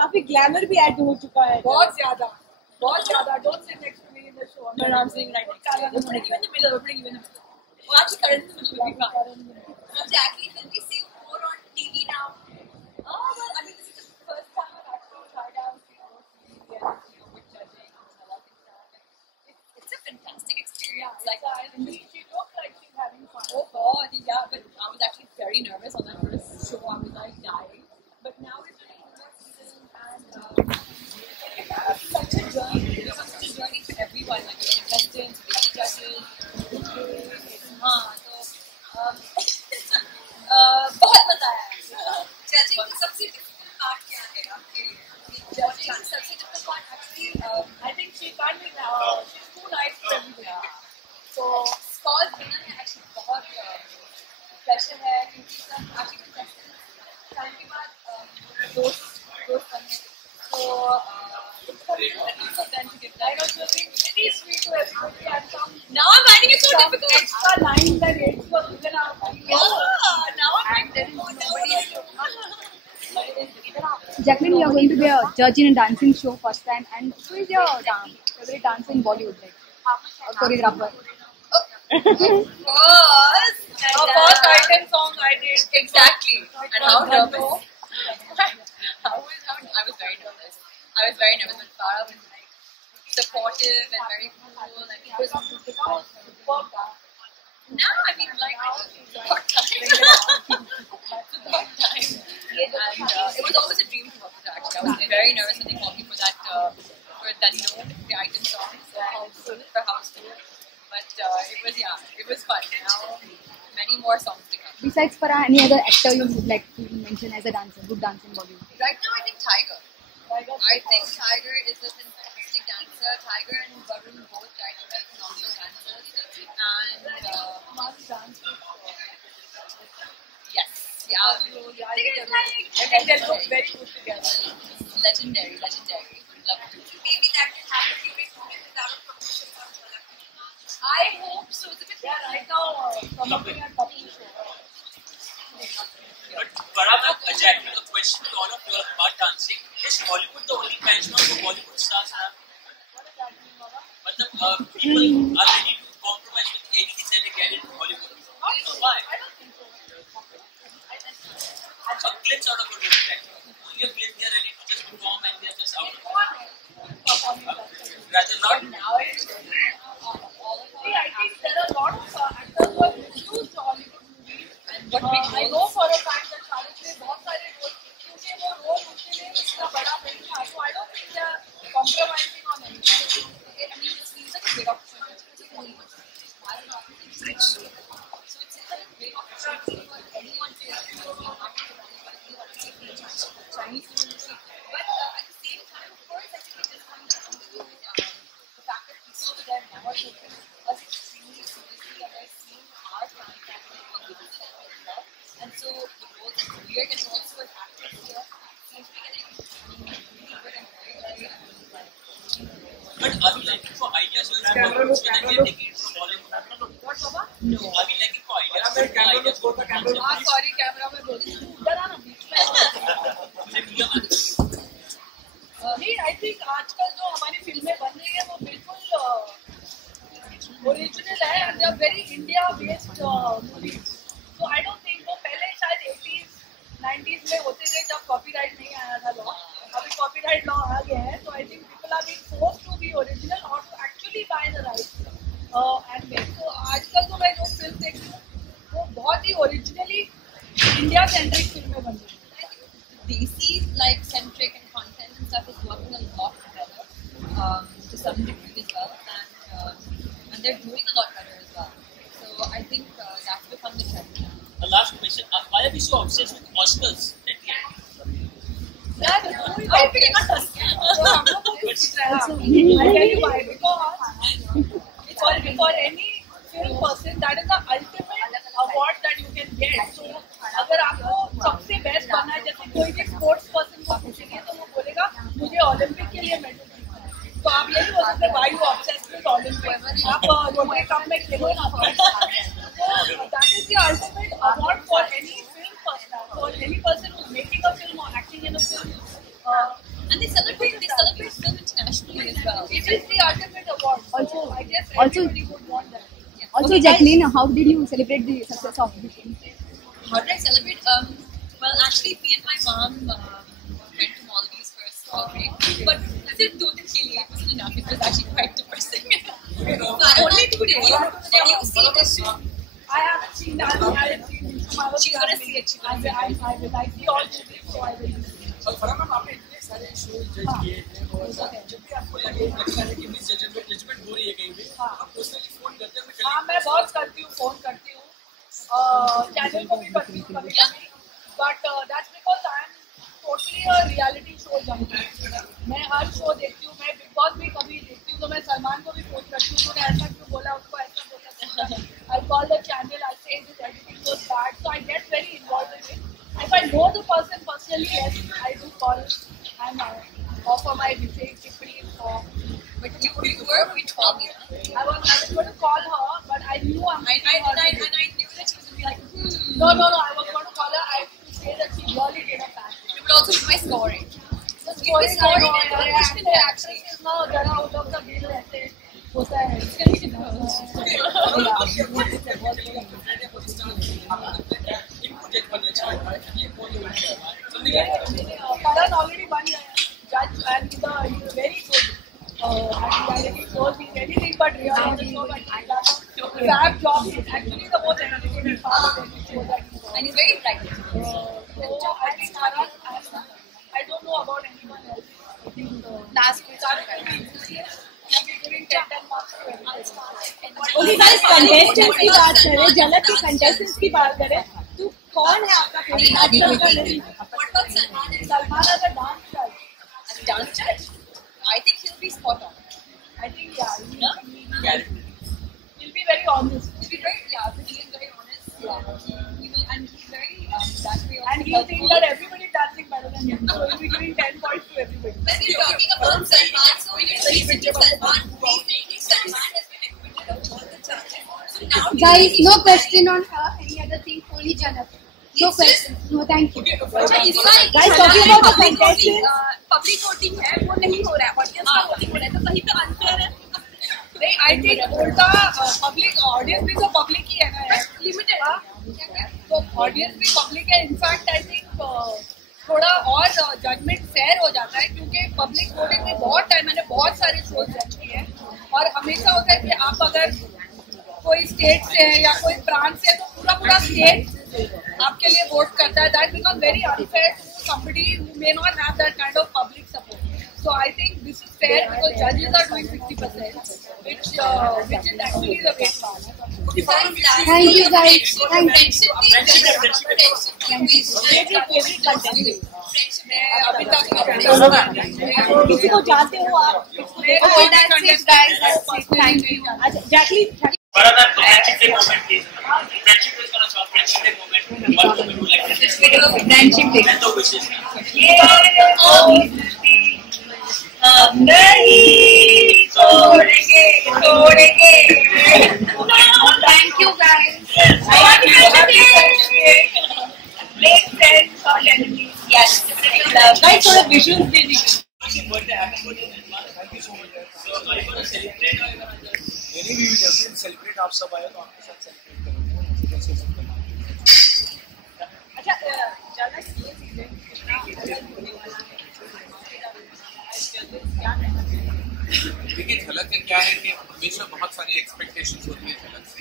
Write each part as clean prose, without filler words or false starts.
काफी ग्लैमर भी ऐड हो चुका है. बहुत ज्यादा. Don't sit next to me in the show. No, I'm sitting right next to you. We're putting you in the middle. Well, actually, Karan is in the middle. Jackie, will we see more on TV now? Well, I mean, this is the first time I've actually tried out with judging and a lot of stuff. It's a fantastic experience. Like, she looks like she's having fun. Oh God, yeah, but I was actually very nervous on that first show. I was like dying. But now it's really good season and it's such a journey. It's such a journey for everyone, like the contestants, the other judges. बहुत मजा आया. Judging का सबसे difficult part क्या है आपके लिए? Judging का सबसे difficult part actually, I think she can't be now. She's too nice for everybody. so scores देना है actually बहुत pressure है क्योंकि सब actually contestants time के बाद दोस्त बनने. So it's a little for them to give that. I know she's being very sweet to everybody and some. Now I'm finding it so difficult. Extra lines that it's for even our. Yeah, now I'm like, there is oh, nobody. Jacqueline, you are going to be a judge in a dancing show first time, and who is your favorite dancer in Bollywood, like choreographer? Of course. Our first item song I did. Exactly. And how nervous. I was very nervous. But Farah was like supportive and very cool, and it was superb. Now I mean like about time. It's about time. And it was always a dream to work with her actually. I was very nervous when they called me for that note, the item song, for Houseful. But it was fun. Now many more songs to come. Besides Farah, any other actor you would like to mention as a dancer, good dancer in Bollywood? Right now I think Tiger. I think Tiger is a fantastic dancer. Tiger and Varun both are phenomenal dancers. And yes, yeah. I think they look very good together. Legendary. Love it. Maybe that can happen during without promotion or I hope so. It's a bit right now promoting a couple show. But Parama, Jackie, a question to all of you about dancing. Is Hollywood the only benchmark for Bollywood stars have? What does that mean, Mama? But people are ready to compromise with anything that they get in Hollywood. So why? I don't think so. A glitch out of a room, like only a glitch they are ready to just perform and they are just out. Rather not. Now it's I think there are a lot of actors who have refused Hollywood movies. And what big I know for a fact that Shahrukh ने बहुत सारे role क्योंकि वो role उसके लिए इतना बड़ा नहीं था, so I don't think they are compromising on anything. I mean, it seems like a great opportunity. It's a cool I don't know. So it's like a great opportunity for anyone to Chinese film industry. But at the same time, of course, I think it just comes down to the fact that people over there never taken us extremely seriously and they're seeing our talent being given to them as well. And so the roles that we are getting also as actors here seems to be getting really good and very But are we looking for ideas or Bollywood so that we are taking it from Bollywood? What, Baba? No. Are we looking for ideas? Sorry, camera में बोल इधर आना बीच में. नहीं, I think आजकल जो हमारी फिल्में बन रही है वो बिल्कुल ओरिजिनल है and they are very India based movies. So I don't think वो पहले शायद 80s, 90s में होते थे जब copyright नहीं आया था law. अभी copyright law आ गया है, so I think people are being forced to be original or to actually buy the rights and make. So आजकल तो मैं जो फिल्म देखती हूँ वो बहुत ही originally India centric फिल्में बन रही हैं. Desi like centric and content and stuff is working a lot better to some degree as well, and they're doing a lot better as well. So I think that's become the trend. The last question: why are we so obsessed with Oscars at the end? Yeah, I think so हम लोग पूछ रहे हैं. I tell you why, because for any film person that is the ultimate award that you can get. So अगर आपको सबसे best बनना है, जैसे कोई भी स्पोर्ट्स पर्सन को पूछेंगे तो वो बोलेगा मुझे ओलंपिक के लिए मेडल जीतना है, तो आप यही बोल सकते हैं why you obsessed with Olympics. आप रोटरी कप में खेलो ना. So that is the ultimate award for any film person, for any person who's making a film or acting in a film. And they celebrate film internationally as well. It is the ultimate award. Also, I guess also- everybody would want that. Also, Jacqueline, how did you celebrate the success of the film? How did I celebrate? Well, actually, me and my mom went to Maldives for a small break. But सिर्फ 2 दिन के लिए, it wasn't enough. It was actually quite depressing. Only 2 days. You see this show. I haven't seen that. I haven't seen it. She's gonna see it. I will. I see all the things, so I will. और Farhan ma'am, आपने इतने सारे show जज किए हैं और जब भी आपको लगता है कि मिस जजमेंट हो रही है कहीं पे, आप पर्सनली फोन करते हैं? हाँ, मैं बहुत करती हूँ, फोन करती हूँ, चैनल को भी करती हूँ कभी कभी, but that's because I am totally a reality show junkie. मैं हर शो देखती हूँ, मैं बिग बॉस भी कभी देखती हूँ, तो मैं सलमान को भी फोन करती हूँ, तूने ऐसा क्यों बोला, उसको ऐसा बोला। आई कॉल द चैनल, आई से this editing was bad, so I get very involved in it. If I know the person personally, yes, I do call and offer my tippani for. But you were with 12 years. I was going to call her, but I knew And I knew that she was going to be like, No, I was going to call her. I have to say that she really did a bad. It would also be my scoring. The scoring, I know, Actually, the actresses now, जरा उन लोग का दिल ऐसे होता है. Karan already won judge and he's very good. Reality shows he's anything but reality show, but Fab job is actually the most entertaining part of every show that he's on. And he's very bright. So I think Karan, I don't know about anyone else. I think Last question. Karan will be giving 10 marks to everyone. Okay guys, contestants की बात करें, झलक के contestants की बात करें, तो कौन है आपका favourite? What about Salman? Salman as a dance judge. As a dance judge? I think he'll be spot on. I think, yeah, he'll be very honest. He'll be very, because he is very honest. Yeah. He will, and he's very that way also. And he'll think that everybody is dancing better than him. So he'll be giving 10 points to everybody. When we're talking about Salman, so recently Salman has been acquitted of all the charges. So now Guys, no question on her. Any other thing? Only Janak. No question. No, thank you. अच्छा, इसका Guys, talking about the contestants. Public voting है, वो नहीं हो रहा है, audience का voting हो रहा है, तो कहीं पे अनफेयर है। नहीं, I think उल्टा public audience भी तो public ही है ना यार. लिमिटेड तो audience भी public है. In fact, I think थोड़ा और judgment fair हो जाता है, क्योंकि public voting में बहुत टाइम, मैंने बहुत सारे shows जज किए हैं और हमेशा होता है कि आप अगर कोई स्टेट से है या कोई प्रांत से है तो पूरा स्टेट आपके लिए वोट करता है. That become very unfair to somebody who may not have that kind of public support. So I think this is fair because जजेस are doing 50%, which is actually the way part. Thank you, guys. Thank you. अभी तक किसी को जानते हो आप? that's it, guys. Thank you. अच्छा, Jacqueline, Farahan ma'am, friendship day moment please. Friendship is gonna show friendship day moment. What would you like to say? Friendship day. And the wishes. हम नहीं छोड़ेंगे. Thank you, guys. Make sense of enemies. Yes. Guys थोड़ा visuals दे दीजिए. Happy birthday in advance. Thank you so much. So are you gonna celebrate or are you gonna just? मेरी भी definitely celebrate, आप सब आए तो आपके साथ सेलिब्रेट करेंगे. कैसे सकते हैं? अच्छा, ज़्यादा सीरियस इवेंट देखिए, झलक का क्या है कि हमेशा बहुत सारी एक्सपेक्टेशंस होती है झलक से.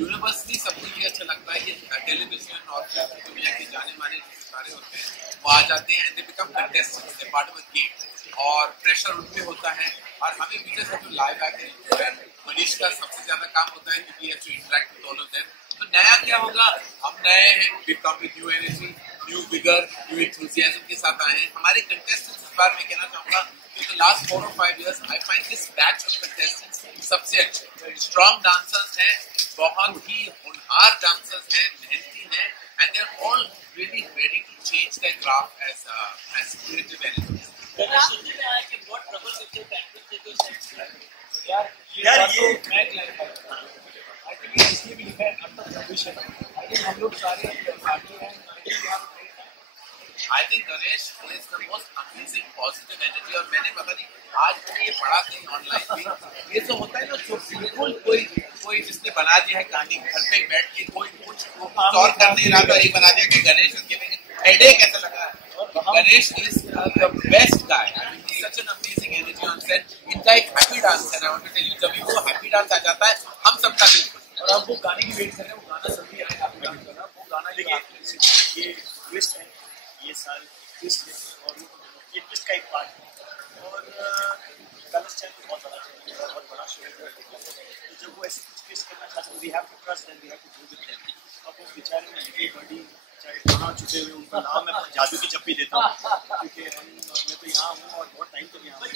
यूनिवर्सली सबको ये अच्छा लगता है कि टेलीविजन और दुनिया के जाने माने सितारे होते हैं, वो आ जाते हैं and they become contestants, they part of a game, और प्रेशर उन पे होता है. और हमें भी जैसे जो लाइव एक्टिंग, मनीष का सबसे ज्यादा काम होता है क्योंकि to interact with all of them. तो नया क्या होगा, हम नए हैं, we come with new energy, new vigour, new enthusiasm के साथ आए हैं. हमारे कंटेस्टेंट्स इस बार मैं कहना चाहूंगा कि the last 4 or 5 years I find this batch of contestants सबसे अच्छे. स्ट्रॉन्ग डांसर्स हैं, बहुत ही होनहार डांसर्स हैं, मेहनती हैं, and they are all really ready to change their craft as creative energies. सुनने में आया कि बहुत trouble with your tangle with your sex. यार ये मैं क्लैरिफाई करता हूं. आई थिंक इसलिए भी लिखा है आफ्टर सबमिशन. आई थिंक हम लोग सारे फैमिली हैं. I think Ganesh is the most amazing positive energy और मैंने पता नहीं आज मैंने ये पढ़ा कहीं ऑनलाइन भी ये तो होता है ना जो बिल्कुल कोई जिसने बना दिया है कहानी घर पे बैठ के कोई कुछ और कर नहीं रहा था ये बना दिया कि गणेश इसके हेडेक ऐसा लगा है Ganesh is the best guy I mean he's such an amazing energy on set इनका एक हैप्पी डांस है I want to tell you जब भी वो हैप्पी डांस आ जाता है हम सबका दिल खुश और आप वो गाने की वेट कर रहे हैं वो गाना सभी आए हैप्पी डांस कर रहा वो गाना देखिए ये ट्विस्ट है ये साल ट्विस्ट है और ये ट्विस्ट का एक पार्ट है और कलर्स चैनल बहुत बड़ा चैनल है बहुत बड़ा शो है तो जब वो ऐसे कुछ ट्विस्ट करना चाहते हैं we have to trust and we have to do with them अब वो बेचारे में लिखी बड़ी चाहे कहाँ छुपे हुए उनका नाम मैं जादू की चप्पी देता हूँ क्योंकि मैं तो यहाँ हूँ और बहुत टाइम तक यहाँ हूँ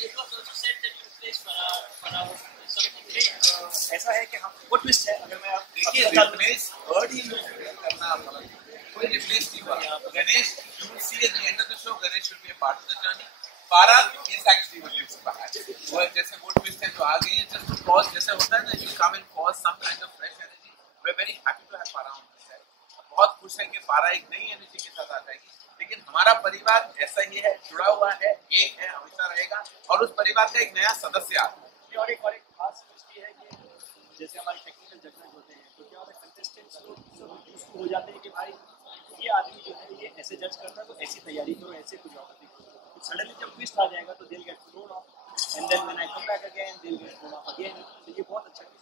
ऐसा है कि हम वो ट्विस्ट है अगर मैं देखिए रिप्लेस वर्ड ही करना कोई रिप्लेस नहीं हुआ Ganesh you will see at the end of the show Ganesh will be a part of the journey पारा is actually what lives behind वो जैसे वो ट्विस्ट है जो आ गई है जस्ट टू कॉज जैसे होता है ना you come and cause some kind of fresh energy we are very happy to have Para on this set बहुत खुश है कि पारा एक नई एनर्जी के साथ आ जाएगी लेकिन हमारा परिवार ऐसा ही है जुड़ा हुआ है एक है हमेशा रहेगा और उस परिवार का एक नया सदस्य आता है और एक खास चीज ये है कि जैसे हमारे टेक्निकल जजमेंट होते हैं तो क्या होता है कंटेस्टेंट्स लोग हो जाते हैं कि भाई ये आदमी जो है ये ऐसे जज करता है तो ऐसी तैयारी करो ऐसे कुछ और तो सडनली जब ट्विस्ट आ जाएगा तो दिल get thrown off and then when I come back again दिल गेट थ्रोन ऑफ अगेन तो ये बहुत अच्छा है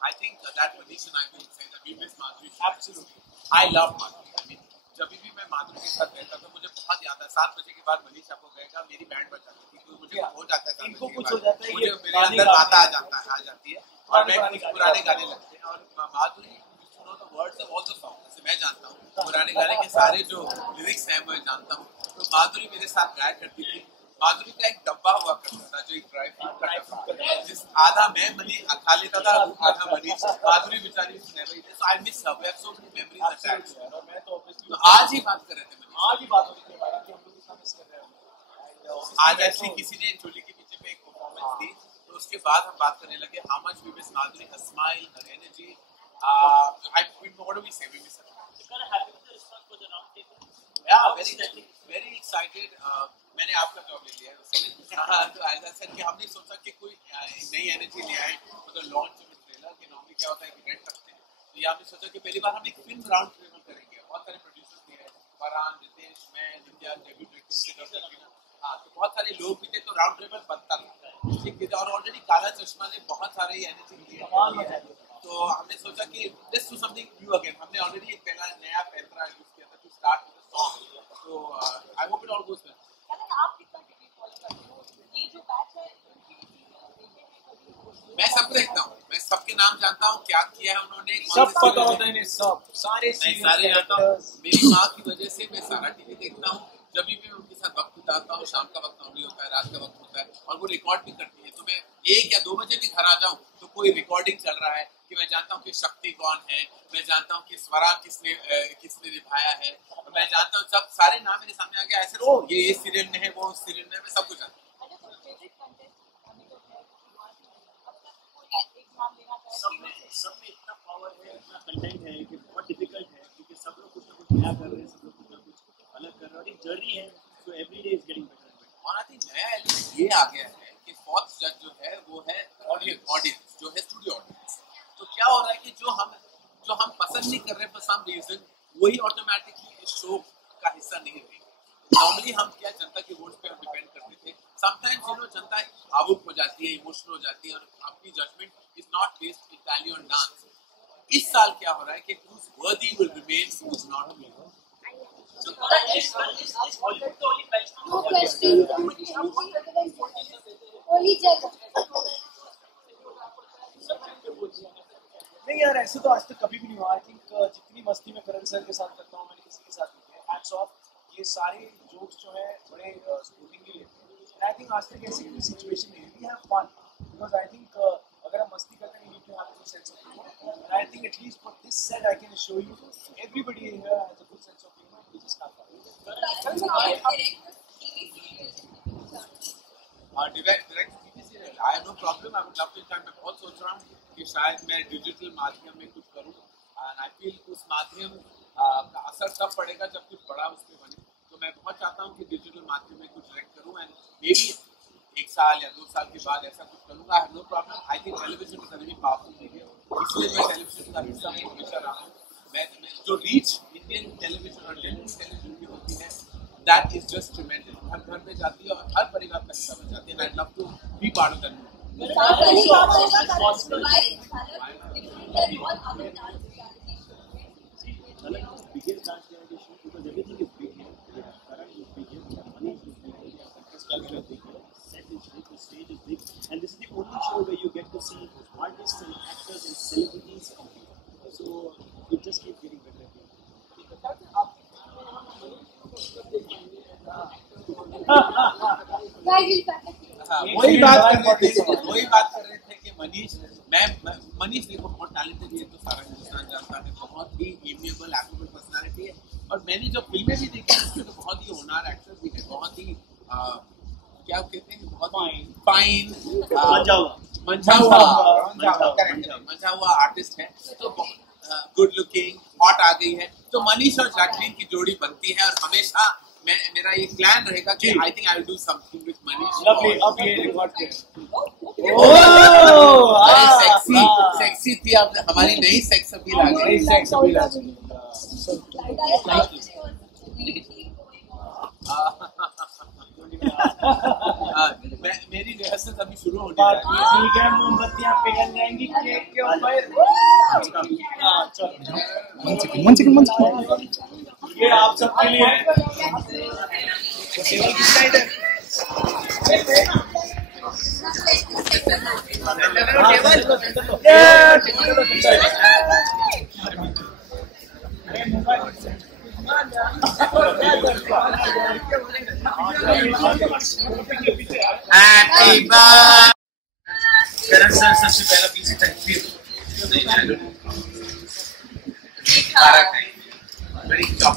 I think that Manish and I will say that we miss Madhuri. Absolutely. I love Madhuri. I mean, जब भी मैं माधुरी के साथ रहता था मुझे बहुत याद है 7 बजे के बाद मनीष आपको कहेगा मेरी बैंड बज जाती थी तो मुझे हो जाता है इनको कुछ हो जाता है मुझे मेरे अंदर बात आ जाती है और मैं कुछ पुराने गाने लगते हैं और माधुरी सुनो the words of all the song जैसे मैं जानता हूँ पुराने गाने के सारे जो लिरिक्स हैं मैं जानता हूँ तो माधुरी मेरे साथ गाया करती थी माधुरी का एक डब्बा हुआ करता था जो एक ड्राई फ्रूट का डब्बा जिस आधा मैं खा लेता था आधा मनीष माधुरी बेचारी so I miss her we have so many memories attached और मैं तो ऑब्वियसली तो आज ही बात कर रहे थे आज ही बात हो रही थी हमारी कि हम लोग इतना मिस कर रहे हैं आज एक्चुअली किसी ने चोली के पीछे पे एक परफॉर्मेंस दी तो उसके बाद हम बात करने लगे how much we miss Madhuri her smile her energy I what do we say we miss her very excited मैंने आपका जॉब ले लिया है तो ऐसा सर कि हमने सोचा कि कोई नई एनर्जी ले आए मतलब लॉन्च में ट्रेलर के नॉर्मली क्या होता है कि रेंट रखते हैं तो ये हमने सोचा कि पहली बार हम एक फिल्म राउंड ट्रेवल करेंगे बहुत सारे प्रोड्यूसर्स भी हैं फरहान रितेश मैं नित्या डेब्यू डायरेक्टर हाँ तो बहुत सारे लोग भी थे तो राउंड ट्रेवल बनता था और ऑलरेडी काला चश्मा ने बहुत सारे एनर्जी लिए तो हमने सोचा कि let's do something new again हमने ऑलरेडी एक पहला नया पैंतरा यूज किया था to start with the song तो I hope it all goes well आप कितना टीवी फॉलो करते हो ये जो बैच है मैं सब देखता हूँ मैं सबके नाम जानता हूँ क्या किया है उन्होंने सब पता होता है सब सारे जानता हूँ मेरी माँ की वजह से मैं सारा टीवी देखता हूँ जब भी मैं उनके साथ वक्त बिताता हूँ शाम का वक्त नॉर्मली होता है रात का वक्त होता है और वो रिकॉर्ड भी करती है तो मैं 1 या 2 बजे भी घर आ जाऊँ तो कोई रिकॉर्डिंग चल रहा है कि मैं जानता हूँ कि शक्ति कौन है मैं जानता हूँ कि स्वरा किसने निभाया है मैं जानता हूँ सब सारे नाम मेरे सामने आ गया ऐसे ओ ये सीरियल में है वो सीरियल में मैं सब कुछ जानता हूँ सब में इतना पावर है इतना कंटेंट है कि बहुत डिफिकल्ट है क्योंकि सब लोग कुछ ना कुछ नया कर रहे हैं सब लोग कुछ ना कुछ अलग कर रहे हैं और एक जर्नी है तो every day is getting better और आई थिंक नया एलिमेंट ये आ गया है कि फोर्थ जज जो है वो है ऑडियंस जो है स्टूडियो ऑडियंस तो क्या हो रहा है कि जो हम पसंद नहीं कर रहे फॉर सम रीजन वही ऑटोमेटिकली इस शो का हिस्सा नहीं रही नॉर्मली हम क्या जनता के वोट पे हम डिपेंड करते थे समटाइम्स जनता भावुक हो जाती है इमोशनल हो जाती है और अपनी judgement is not based entirely on dance इस साल क्या हो रहा है कि who's worthy will remain who's not Two questions. Only judge. नहीं यार ऐसे तो आज तक कभी भी नहीं हुआ आई थिंक जितनी मस्ती में करण सर के साथ करता हूँ मैंने किसी के साथ नहीं किया हैट्स ऑफ ये सारे जोक्स जो है बड़े स्पोर्टिंगली लेते हैं आई थिंक आज तक ऐसी कोई सिचुएशन नहीं we have fun because I think अगर हम मस्ती करते हैं we need to have a good sense of humour and I think at least for this set I can show you everybody here has a good sense of humour we just have fun direct I have no problem I would love to मैं बहुत सोच रहा हूँ कि शायद मैं digital माध्यम में कुछ करूँ एंड आई फील उस माध्यम का असर तब पड़ेगा जब कुछ बड़ा उस पर बने। तो मैं बहुत चाहता हूँ कि डिजिटल माध्यम में कुछ डायरेक्ट करूँ एंड मे बी 1 साल या 2 साल के बाद ऐसा कुछ करूँगा। I have no problem. I think television is a very powerful medium, इसलिए मैं टेलीविजन का हिस्सा हमेशा रहा हूँ। मैं जो रीच इंडियन टेलीविजन और टेलीविजन की होती है दैट इज जस्ट ट्रेमेंडस। हर घर में जाती है और हर परिवार का हिस्सा बन जाती है। I love to be part of that. biggest dance reality show because everything is big here. Karan is big here, Money is big here, Karan is big here, set is big, the stage is big, and this is the only show where you get to see artists and actors and celebrities compete. So it just keeps getting better. वही बात कर रहे थे कि मनीष देखो बहुत talented है, तो सारा हिंदुस्तान जानता है, बहुत ही एमिएबल एक्टेबल पर्सनालिटी है। और मैंने जो फिल्में भी देखी उसमें तो बहुत ही होनहार एक्टर भी है, बहुत ही क्या कहते हैं, बहुत फाइन मंझा हुआ आर्टिस्ट है, तो गुड लुकिंग हॉट आ गई है। तो मनीष और जैकलीन की जोड़ी बनती है और हमेशा मेरा ये प्लान रहेगा कि I think I will do something with Manish. अब ये रिकॉर्ड सेक्सी थी आप, हमारी नई सेक्स अपील आ गई। मेरी रिहर्सल अभी शुरू होने वाली है। ठीक है, मोमबत्तियां पिघल जाएंगी केक के ऊपर। ये आप सबके लिए है। टेबल किसका इधर? हैप्पी बर्थडे करण सर, सबसे पहला पीस तकबीर। Very top.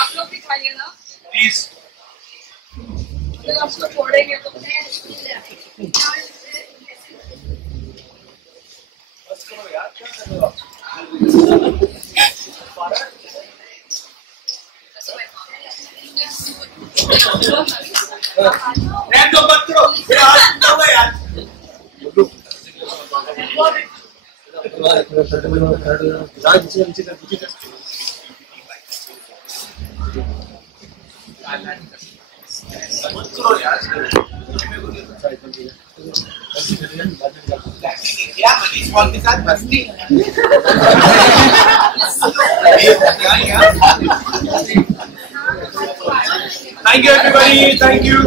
आप लोग भी खाइए ना प्लीज। अगर आप लोग छोड़ेंगे तो बस करो यार, क्या कर रहे हो आप? तो मत करो यार। क्या मनीष बॉल के साथ मस्ती? Thank you everybody, thank you.